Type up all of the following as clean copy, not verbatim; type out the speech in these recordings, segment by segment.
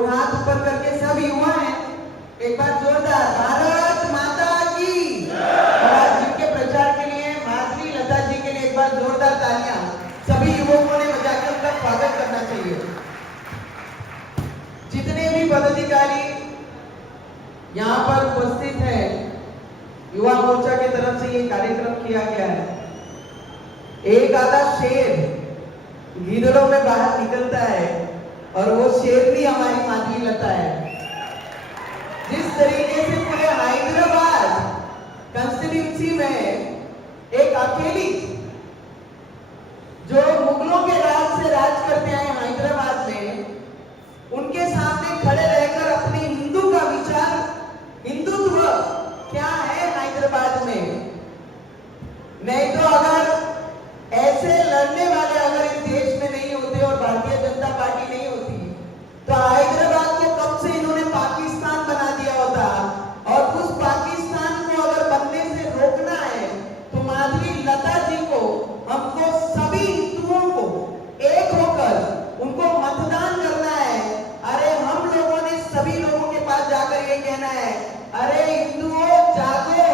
तो हाथ ऊपर करके सब युवा हैं, एक बार जोरदार भारत माता की। और आज जिनके प्रचार के लिए माधवी लता जी के लिए एक बार जोरदार तालियां सभी युवकों ने बजाकर उनका स्वागत करना चाहिए। जितने भी पदाधिकारी यहाँ पर उपस्थित हैं, युवा मोर्चा की तरफ से ये कार्यक्रम किया गया है। एक आधा शेर गीदड़ों में बाहर निकलता है और वो शेरनी हमारी माधवी लता है। जिस तरीके से पूरे हैदराबाद कंस्टिट्यूंसी में एक अकेली जो मुगलों के राज से राज करते आए हैदराबाद में, उनके सामने खड़े रहकर अपने हिंदू का विचार, हिंदुत्व क्या है हैदराबाद में, नहीं तो अगर ऐसे लड़ने वाले अगर इस देश में नहीं होते और भारतीय जनता पार्टी नहीं होती तो हैदराबाद को कब से इन्होंने पाकिस्तान बना दिया होता। और उस पाकिस्तान को अगर बनने से रोकना है तो माधवी लता जी को, हमको सभी हिंदुओं को एक होकर उनको मतदान करना है। अरे हम लोगों ने सभी लोगों के पास जाकर ये कहना है, अरे हिंदुओं जागो,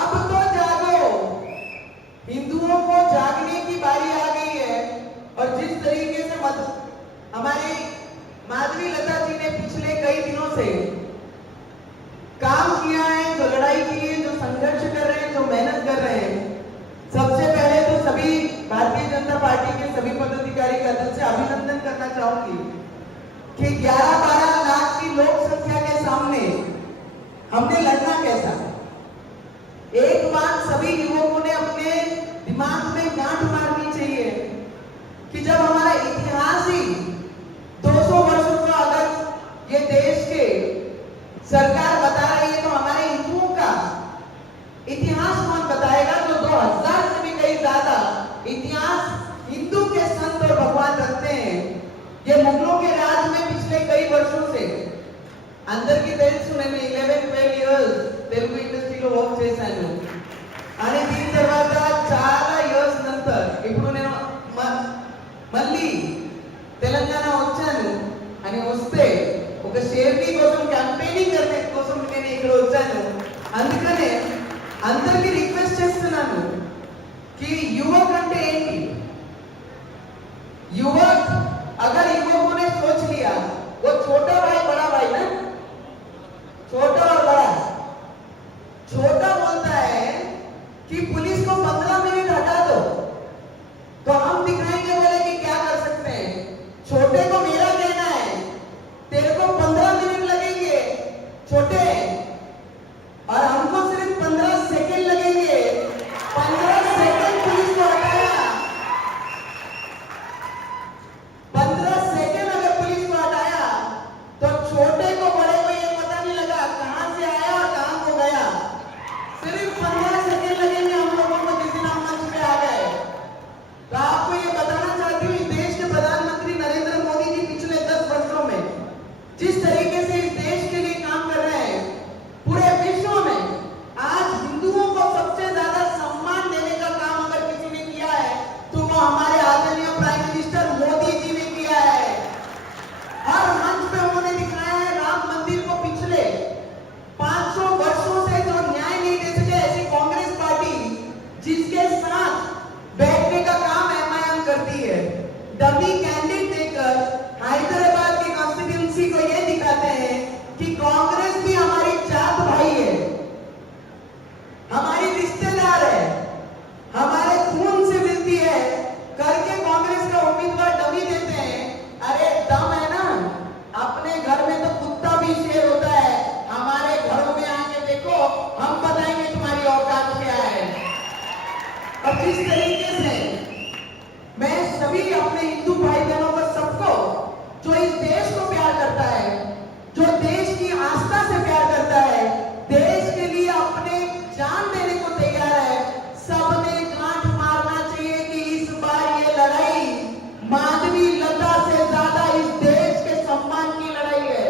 अब तो जागो, हिंदुओं को जागने की बारी आ गई है। और जिस तरीके से हमारे माधवी लता जी ने पिछले कई दिनों से काम किया है, जो लड़ाई की है, जो संघर्ष कर रहे हैं, जो मेहनत कर रहे हैं, सबसे पहले तो सभी भारतीय जनता पार्टी के सभी पदाधिकारी का दिल से अभिनंदन करना चाहूंगी कि 11-12 लाख की लोक संख्या के सामने हमने लड़ना कैसा। एक बात सभी युवकों ने अपने दिमाग में गांठ मारनी चाहिए कि जब हमारा इतिहास ही 200 वर्षों का अगर ये देश के सरकार बता रही है तो हमारे हिंदुओं का इतिहास कौन बताएगा। जो 2000 से भी कई ज्यादा इतिहास हिंदू के संत और भगवान रखते हैं। ये मुगलों के राज में पिछले कई वर्षों से అందరికీ తెలుసు, నేను 11-12 ఇయర్స్ తెలుగు ఇండస్ట్రీలో వర్క్ చేశాను. అని దీని తర్వాత చాలా ఇయర్స్ నంతర్ ఇప్పుడు నేను మళ్ళీ తెలంగాణ వచ్చాను. అని వస్తే ఒక షేర్నీ కోసం క్యాంపెయినింగ్ करने కోసం నేను ఇక్కడ వచ్చాను. అందుకనే అందరికీ రిక్వెస్ట్ చేస్తున్నాను कि युवक అంటే ఏంటి, युवक अगर युवकों ने सोच लिया, वो छोटा भाई बड़ा भाई ना, छोटा और बड़ा, छोटा बोलता है कि पुलिस को 15 मिनट हटा दो तो हम दिखाएंगे बोले कि क्या कर सकते हैं। छोटे को मेरा कहना है तेरे को 15 मिनट लगेंगे छोटे, और हमको सिर्फ 15 सेकंड लगेंगे। 15 सेकंड पुलिस को हटाया, 15 सेकंड अगर पुलिस को हटाया तो छोटे को बड़े को ये पता नहीं लगा कहां से आया और कहां को गया। सिर्फ 15 सेकंड लगेंगे हम लोगों को जिस दिन हम मंच पे आ गए। तो आपको ये बताना चाहती हूँ, देश के प्रधानमंत्री नरेंद्र मोदी जी पिछले 10 वर्षों में जिस तरीके से इस देश के लिए काम कर रहे हैं, पूरे विश्व में आज हिंदुओं को सबसे ज्यादा सम्मान देने का काम अगर किसी ने किया है तो वो हमारे आदरणीय प्राइम मिनिस्टर मोदी जी ने किया है। हर मंच पे उन्होंने दिखाया है राम मंदिर को पिछले 500 वर्षों से जो न्याय नहीं दे सके ऐसी कांग्रेस पार्टी जिसके साथ बैठने का काम एमआईएम करती है, डमी कैंडिडेट देकर हैदराबाद की कॉन्स्टिट्यूंसी को ये दिखाते हैं कि कांग्रेस भी हमारी जात भाई है, हमारी रिश्तेदार है, हमारे खून से मिलती है करके कांग्रेस का उम्मीदवार डमी देते हैं। अरे दम है ना, अपने घर में तो कुत्ता भी शेर होता है, हमारे घरों में आके देखो, हम बताएंगे तुम्हारी औकात क्या है। और जिस तरीके से मैं सभी अपने हिंदू भाई बहनों को, सबको जो इस देश को प्यार करता है, जो देश की आस्था से प्यार करता है, देश के लिए अपने जान देने को तैयार है, सबने गांठ मारना चाहिए कि इस बार ये लड़ाई माधवी लता से ज्यादा इस देश के सम्मान की लड़ाई है।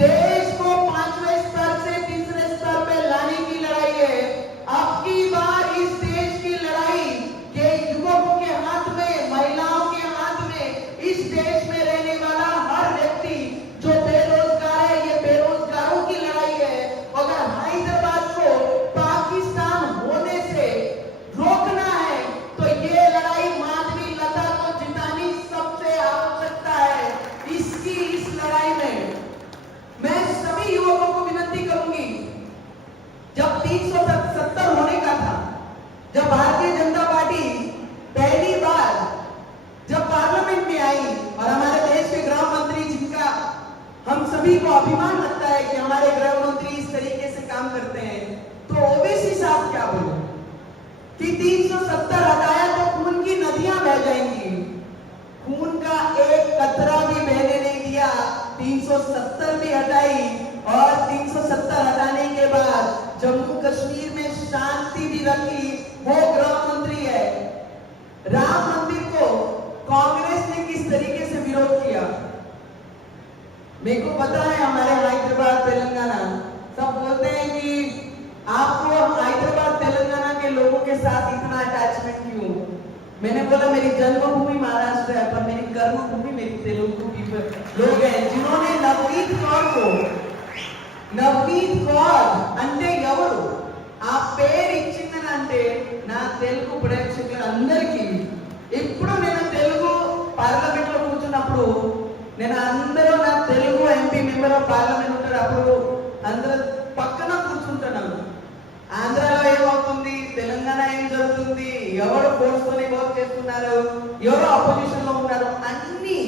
देश को 5वें स्तर से 3रे स्तर पे लाने की लड़ाई है। अब की बार इस देश की लड़ाई सभी को अभिमान लगता है कि हमारे गृह मंत्री इस तरीके से काम करते हैं, तो ओवैसी साहब क्या बोले कि 370 हटाया तो खून की नदियां बह जाएंगी। खून का एक कतरा भी बहने नहीं दिया, 370 भी हटाई और 370 हटाने के बाद जम्मू कश्मीर में शांति भी रखी। वो गृह मंत्री है। राम मंदिर को कांग्रेस ने किस तरीके से विरोध किया, मेरे को पता है। हमारे हैदराबाद तेलंगाना सब बोलते हैं कि आपको हैदराबाद तेलंगाना के लोगों के साथ इतना अटैचमेंट क्यों। मैंने बोला मेरी जन्मभूमि महाराष्ट्र है, पर मेरी कर्मभूमि मेरी तेलुगु लोग हैं, जिन्होंने नवनीत कौर అంటే ఎవరు ఆ పేరు ఇచ్చిందనంటే నా తెలుగు ప్రేక్షకులందరికీ ఇప్పుడు నేను తెలుగు పార్లమెంట్ లో కూర్చున్నప్పుడు నేను అందరూ నా Telugu MP member of parliament ఉంటారు, అప్పుడు అందరూ పక్కన కూర్చుంటున్నాను. ఆంధ్రాలో ఏమవుతుంది, తెలంగాణ ఏం జరుగుతుంది, ఎవరు ఫోర్స్తోని వర్క్ చేస్తున్నారు, ఎవరు అపోజిషన్ లో ఉన్నారు, అన్ని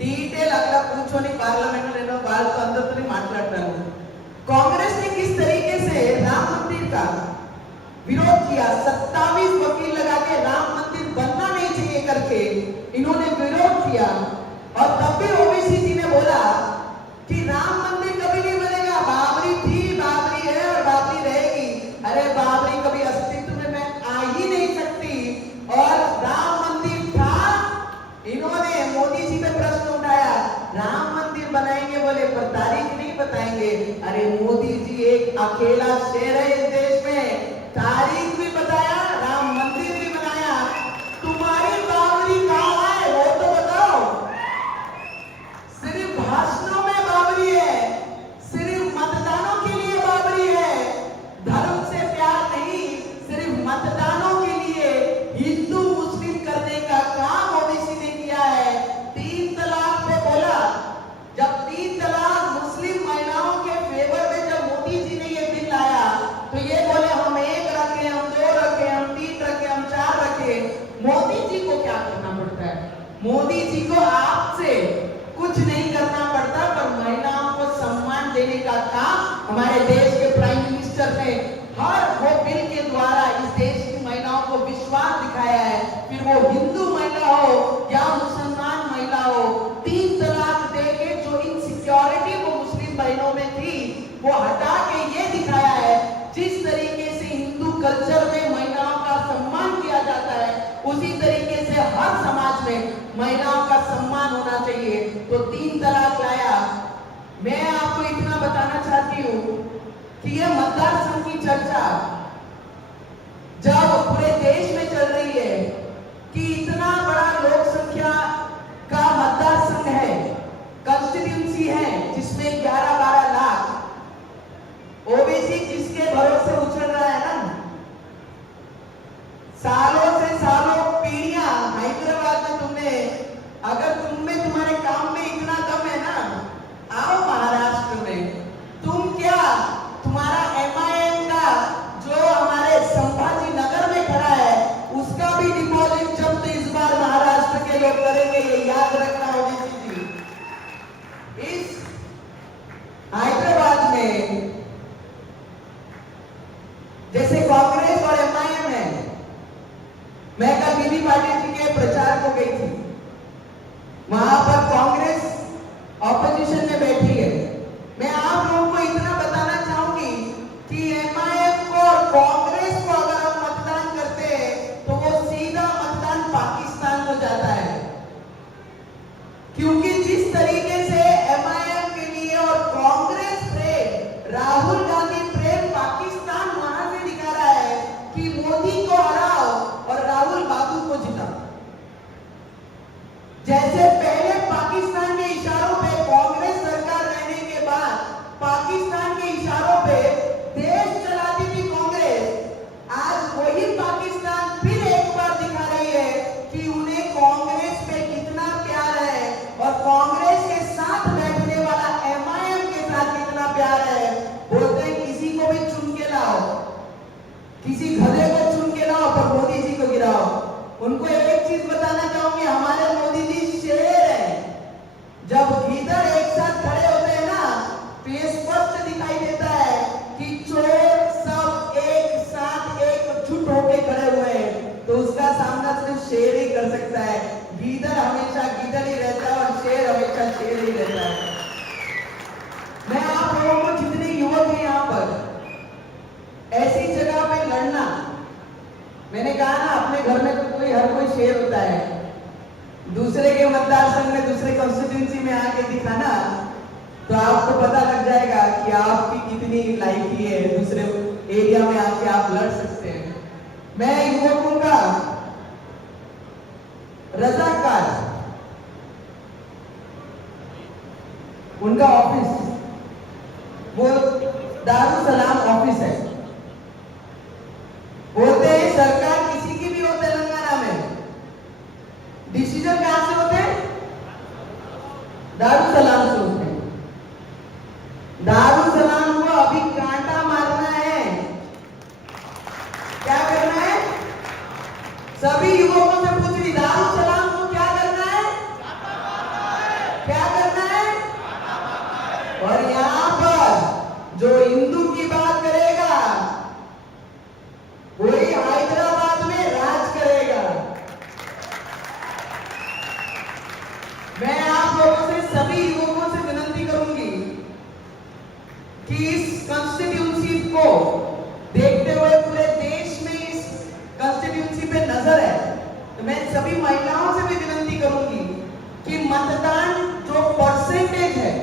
డీటెయిల్ అక్కడ కూర్చొని పార్లమెంట్ లో వాళ్ళతో అందరితో మాట్లాడతాను. कांग्रेस ने किस तरीके से राम मंदिर का विरोध किया, 27 वकील लगा के राम मंदिर बनना नहीं चाहिए करके इन्होंने विरोध किया। और तब भी ओबीसी जी ने बोला कि राम मंदिर कभी नहीं बनेगा, बाबरी थी, बाबरी है और बाबरी रहेगी। अरे बाबरी कभी अस्तित्व में आ ही नहीं सकती। और राम मंदिर था, इन्होंने मोदी जी पे प्रश्न उठाया राम मंदिर बनाएंगे बोले, पर तारीख नहीं बताएंगे। अरे मोदी जी एक अकेला शेर है इस देश में, तारीख भी बताया, राम मंदिर भी बनाया। तुम्हारी बाबरी कहाँ है वो तो बताओ। सिर्फ भाषणों में बाबरी है, सिर्फ मतदानों के लिए बाबरी है, धर्म से प्यार नहीं, सिर्फ मतदानों के लिए हिंदू मुस्लिम करने का काम ओबीसी ने किया है। 3 तलाक पे बोला, जब 3 तलाक मुस्लिम महिलाओं के फेवर में जब मोदी जी ने ये बिल लाया तो ये बोले हम 1 रखे, हम 2 रखे, हम 3 रखे, हम 4 रखे। मोदी जी को क्या करना पड़ता है, मोदी जी को आपसे कुछ नहीं करना पड़ता, पर महिलाओं को सम्मान देने का काम हमारे देश के प्राइम मिनिस्टर ने हर वो बिल के द्वारा इस देश की महिलाओं को विश्वास दिखाया है। फिर वो हिंदू महिला हो या मुसलमान महिला हो, 3 तलाक देके जो इनसिक्योरिटी वो मुस्लिम बहनों में थी वो हटा के ये दिखाया है जिस तरीके से हिंदू कल्चर में महिलाओं का सम्मान किया जाता है उसी तरीके से हर समाज में महिलाओं का सम्मान होना चाहिए। तो 3 तलाक लाया। मैं आपको इतना बताना चाहती हूँ कि ये मतदार संघ की चर्चा जब पूरे देश में चल रही है कि इतना बड़ा लोक संख्या का मतदार संघ है, कॉन्स्टिट्यूंसी है जिसमें 11-12 लाख ओबीसी जिसके भरोसे उछल रहा है ना, सालों से सालों पीढ़ियां हैदराबाद में तुमने, अगर तुम में तुम्हारे काम में इतना दम है ना, आओ महाराष्ट्र में। तुम क्या, तुम्हारा एमआईएम का जो हमारे संभाजी नगर में खड़ा है उसका भी डिपॉजिट जब्त इस बार महाराष्ट्र के लोग करेंगे, ये याद रखना ओबीसी जी। इस हैदराबाद में जैसे कांग्रेस और एमआईएम है, मैं कल बीबी पाटिल जी के प्रचार को गई थी, वहां पर कांग्रेस ऑपोजिशन में बैठी है। मैं आप लोगों को इतना बताना चाहूंगी कि एमआईएम को और कांग्रेस को अगर हम मतदान करते हैं तो वो सीधा मतदान पाकिस्तान को जाता है, क्योंकि जिस तरीके से एमआईएम के लिए और कांग्रेस प्रेम, राहुल गांधी प्रेम पाकिस्तान वहां से दिखा रहा है कि मोदी को हराओ और राहुल बाबू को जिताओ। जैसे पहले पाकिस्तान के इशारों पे कांग्रेस सरकार रहने कर सकता है। गीदड़ हमेशा गीदड़ ही रहता है और शेर हमेशा शेर ही रहता है। मैं आप लोगों को जितने युवक हैं यहाँ पर ऐसी जगह पे लड़ना, मैंने कहा ना अपने घर में तो कोई हर कोई शेर होता है, दूसरे के मतदार संघ में दूसरे कॉन्स्टिट्यूंसी में आके दिखाना तो आपको पता लग जाएगा कि आपकी कितनी लायकी है, दूसरे एरिया में आके आप लड़ सकते हैं। मैं युवकों का रजाकार, उनका ऑफिस वो दारुल सलाम ऑफिस है। बोलते हैं सरकार किसी की भी हो तेलंगाना में, डिसीजन कहां से होते हैं? दारुल सलाम से होते हैं। दारुल सलाम को अभी कांटा मारना है। क्या करना है? सभी युवकों से पूछ रही, दारुल सलाम को क्या करना है? क्या करना है? और यहाँ पर जो हिंदू की बात करेगा वही हैदराबाद में राज करेगा। मैं आप लोगों से, सभी युवकों से विनती करूंगी कि इस कॉन्स्टिट्यूंसी को देखते हुए पूरे देश में इस कॉन्स्टिट्यूंसी पे नजर है, तो मैं सभी महिलाओं से भी विनती करूंगी कि मतदान जो परसेंटेज है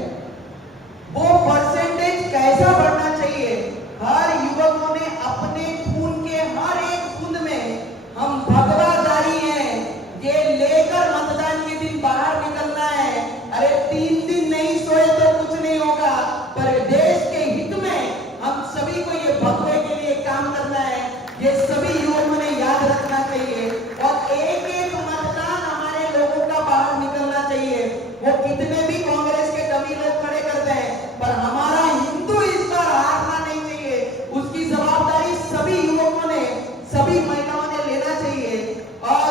वो परसेंटेज कैसा बढ़ना चाहिए। हर युवकों ने अपने खून के हर एक बूंद में हम भगवादारी हैं, ये लेकर मतदान के दिन बाहर निकलना है। अरे 3 दिन नहीं सोए तो कुछ नहीं होगा, पर देश के हित में हम सभी को ये भगवे के लिए काम करना है, ये सभी युवकों ने याद रखना चाहिए। और एक एक मतदान हमारे लोगों का बाहर निकलना चाहिए। वो कितने भी कांग्रेस के डमी लोग खड़े करते हैं, पर हमारा हिंदू इस बार हारना नहीं चाहिए। उसकी जवाबदारी सभी युवकों ने, सभी महिलाओं ने लेना चाहिए और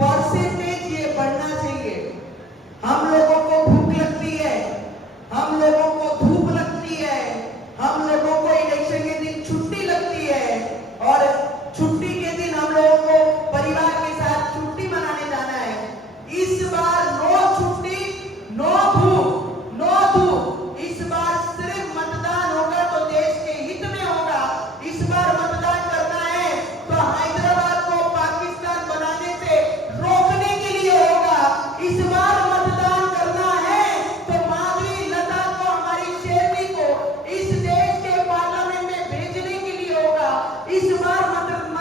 परसेंटेज ये बढ़ना चाहिए। हम लोगों को भूख लगती है, हम लोगों को धूप लगती है, हम लोगों को इलेक्शन के दिन छुट्टी लगती है और छुट्टी के दिन हम लोगों को परिवार के साथ छुट्टी मनाने जाना है। इस बार नो छुट्टी, नो धूप, नो धूप। इस बार सिर्फ मतदान होगा तो देश के हित में होगा। इस बार मतदान करना है तो हैदराबाद को पाकिस्तान बनाने से रोकने के लिए होगा। इस बार मतदान करना है तो माधवी लता को, हमारी शेरनी को इस देश के पार्लियामेंट में भेजने के लिए होगा। इस बार मतदान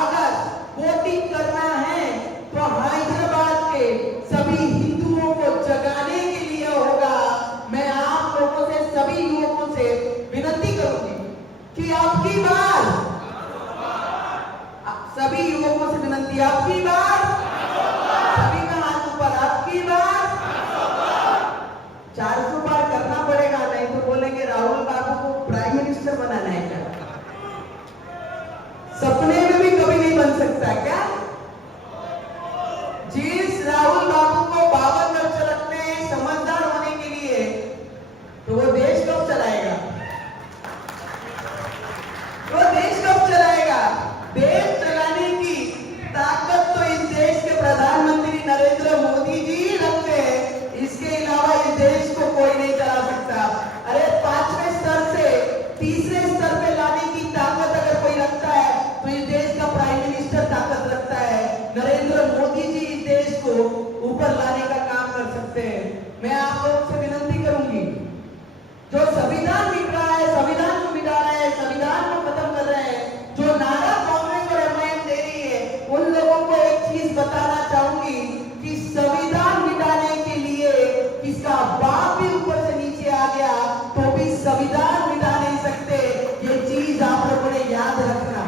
अगर वोटिंग करना है तो हैदराबाद के सभी हिंदुओं को जगाने के लिए होगा। मैं आप लोगों से, सभी युवकों से विनती करूंगी कि आपकी बार, सभी युवकों से विनती, आपकी बार, सभी का हाथ ऊपर, आपकी बार 400 बार करना पड़ेगा, नहीं तो बोलेंगे राहुल बाबू को प्राइम मिनिस्टर बनाना है क्या? सपने में भी कभी नहीं बन सकता क्या? जिस राहुल बाबू को 52 वर्ष लगते हैं समझदार होने के लिए, तो वो देश कब चलाएगा? वो देश कब चलाएगा? देश चलाने की ताकत तो इस देश के प्रधानमंत्री नरेंद्र मोदी जी रखते हैं। इसके अलावा इस देश को कोई नहीं चला सकता। अरे 5वें स्तर से 3रे स्तर पे लाने की ताकत अगर कोई रखता है तो इस देश का प्राइम मिनिस्टर ताकत रखता है। नरेंद्र मोदी जी इस देश को ऊपर लाने का काम कर सकते हैं। मैं आप लोगों से विनती करूंगी, जो संविधान मिट रहा है, संविधान को मिटा रहा है, संविधान को खत्म कर रहे हैं, जो नारा कांग्रेस और एमआईएम दे रही है, उन लोगों को एक चीज बताना चाहूंगी कि संविधान मिटाने के लिए किसका बाप भी ऊपर से नीचे आ गया तो भी संविधान मिटा नहीं सकते। ये चीज आप लोगों ने याद रखना,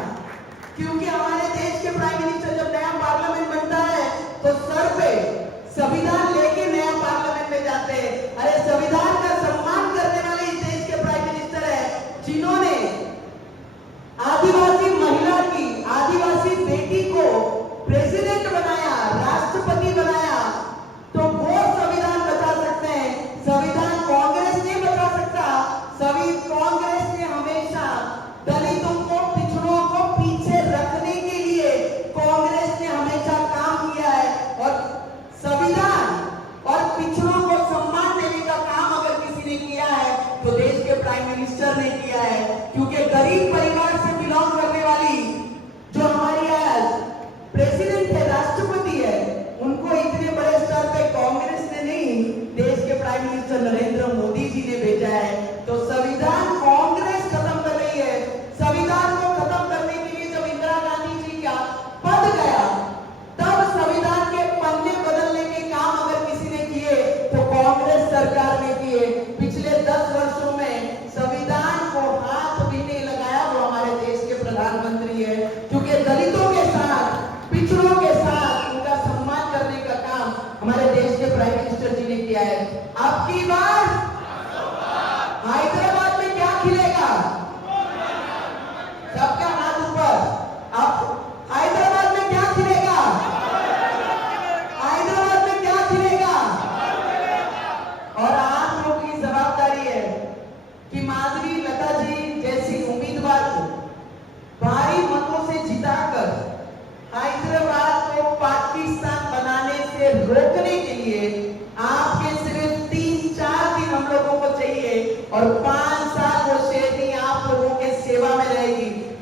क्योंकि हमारे देश के प्राइम मिनिस्टर जब नया पार्लियामेंट बनता है तो सर पे संविधान लेके नया पार्लियामेंट में जाते हैं। अरे संविधान का सम्मान करने वाले इस देश के प्राइम मिनिस्टर है, जिन्होंने आदिवासी महिला की, आदिवासी बेटी को प्रेसिडेंट बनाया, राष्ट्रपति बनाया, तो वो संविधान बचा सकते हैं। संविधान कांग्रेस नहीं बचा सकता। सभी कांग्रेस ने हमेशा दलितों को, पिछड़ों को पीछे रखने के लिए कांग्रेस ने हमेशा काम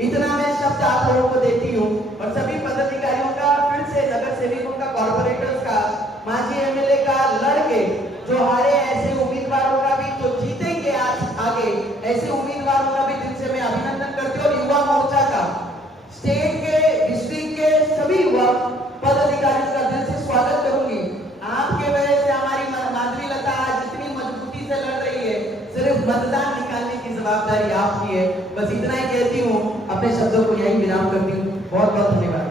इतना मैं शब्द आप लोगों को देती हूँ और सभी पदाधिकारियों का, फिर से नगर सेवकों का, कॉर्पोरेटर्स का, माजी एमएलए का, लड़के जो हारे ऐसे उम्मीदवारों का भी, जो जीतेंगे आज आगे ऐसे उम्मीदवारों का भी दिल से मैं अभिनंदन करती हूँ। और युवा मोर्चा का, स्टेट के, डिस्ट्रिक्ट के सभी युवा पदाधिकारियों का दिल से स्वागत करूंगी। आपके वजह से हमारी माधवी लता आज इतनी मजबूती से लड़ रही है। सिर्फ मतदान निकालने की जवाबदारी आपकी है। बस इतना ही कहती हूँ, अपने शब्दों को यही विराम करती हूँ। बहुत बहुत धन्यवाद।